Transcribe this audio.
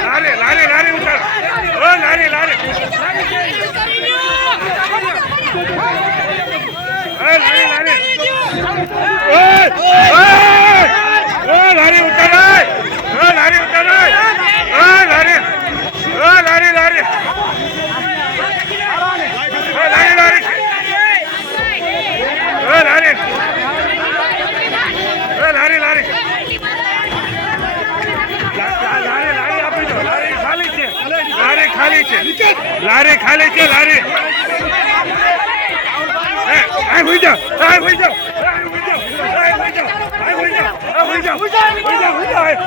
લારે લારે લારે ઉતાર ઓ લારે લારે લારે લારે ઓ લારે ઉતાર ઓ લારે ઉતાર ઓ લારે લારે લારે લારે લારે લારે લારે લારે આપી દો લારે ખાલી છે લારે ખાલી છે લારે ખાલી છે લારે આ હોઈ જાઓ આ હોઈ જાઓ આ હોઈ જાઓ આ હોઈ જાઓ આ હોઈ જાઓ આ હોઈ જાઓ